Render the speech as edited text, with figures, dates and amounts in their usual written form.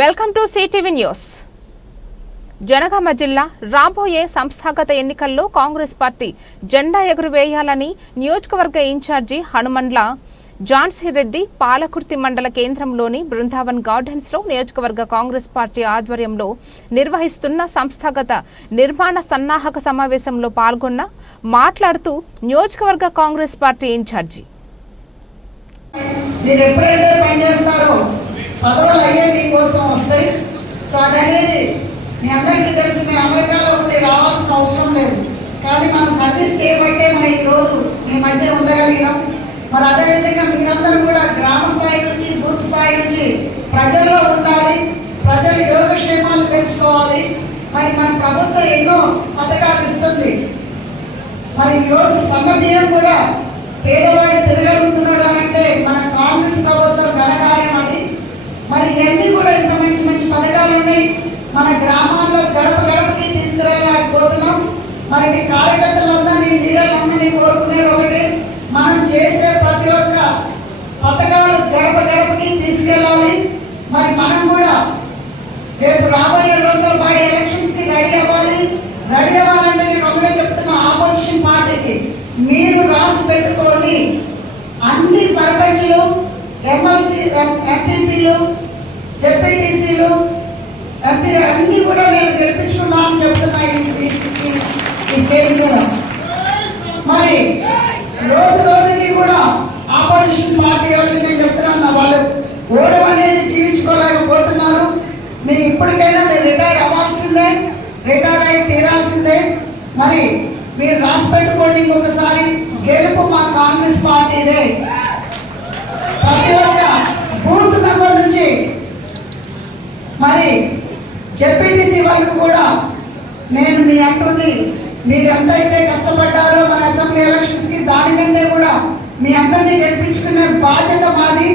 Welcome to CTV news. Janagama జిల్లా రాబోయే సంస్థాగత ఎన్నికల్లో కాంగ్రెస్ పార్టీ జెండా ఎగురవేయాలని నియోజకవర్గ ఇన్ఛార్జి హనుమండ్ల జాన్సీ రెడ్డి పాలకుర్తి మండల కేంద్రంలోని బృందావన్ గార్డెన్స్ లో నియోజకవర్గ కాంగ్రెస్ పార్టీ ఆధ్వర్యంలో నిర్వహిస్తున్న సంస్థాగత నిర్మాణ సన్నాహక సమావేశంలో పాల్గొన్న మాట్లాడుతూ నియోజకవర్గ కాంగ్రెస్ పార్టీ ఇన్ఛార్జి పదవులు అయ్యే మీకోసం వస్తాయి. సో అదనేది మీ అందరికీ తెలుసు. మేము అమెరికాలో ఉండి రావాల్సిన అవసరం లేదు, కానీ మన సర్వీస్ చేయబట్టే మనం ఈరోజు మీ మధ్య ఉండగలిగాం. మరి అదేవిధంగా మీరందరూ కూడా గ్రామ స్థాయి నుంచి బూత్ స్థాయి నుంచి ప్రజల్లో ఉండాలి, ప్రజల యోగక్షేమాలు తెలుసుకోవాలి. మరి మన ప్రభుత్వం ఎన్నో పథకాలు ఇస్తుంది. మరి ఈరోజు సన్నబియ్యం కూడా పేదవాడు తిరగలుగుతున్నాడు అంటే మన కాంగ్రెస్ ప్రభుత్వం ఘనకార్యం అది. మరి ఇవన్నీ కూడా ఇంత మంచి మంచి పథకాలు ఉన్నాయి. మన గ్రామాల్లో గడప గడపకి తీసుకురాలేకపోతున్నాం. మరి మీ కార్యకర్తలందరినీ లీడర్లందరినీ కోరుకునే ఒకటి, మనం చేసే ప్రతి ఒక్క పథకాలు గడప గడపకి తీసుకెళ్ళాలి. మరి మనం కూడా రేపు రాబోయే లోకల్ బాడీ ఎలక్షన్స్ కి రెడీ అవ్వాలి. రెడీ అవ్వాలంటే నేను ఒకటే చెప్తున్నా, ఆపోజిషన్ పార్టీకి మీరు రాసి పెట్టుకోండి. అన్ని సర్పంచులు, ఎమ్మెల్సీ, ఎంపీపీలు, జెడ్పీటీసీలు, ఎంపీ అన్ని కూడా మేము గెలిపించుకున్నామని చెప్తున్నా ఈ స్టేజ్ కూడా. మరి రోజు రోజుకి కూడా ఆపోజిషన్ పార్టీ వాళ్ళకి నేను చెప్తున్నాను, వాళ్ళు ఓడం అనేది జీవించుకోలేకపోతున్నారు. మీరు ఇప్పటికైనా మీరు రిటైర్ అవ్వాల్సిందే, రిటైర్ అయి తీరాల్సిందే. మరి మీరు రాసి పెట్టుకోండి, ఇంకొకసారి గెలుపు మా కాంగ్రెస్ పార్టీదే. ప్రతి ఒక్క బూత్ మెంబర్ నుంచి మరి జెడ్పీటీసీ వరకు కూడా నేను మీ అంటుంది, మీరు ఎంతైతే కష్టపడ్డారో మన అసెంబ్లీ ఎలక్షన్స్ కి, దానికంటే కూడా మీ అందరినీ గెలిపించుకునే బాధ్యత మాది.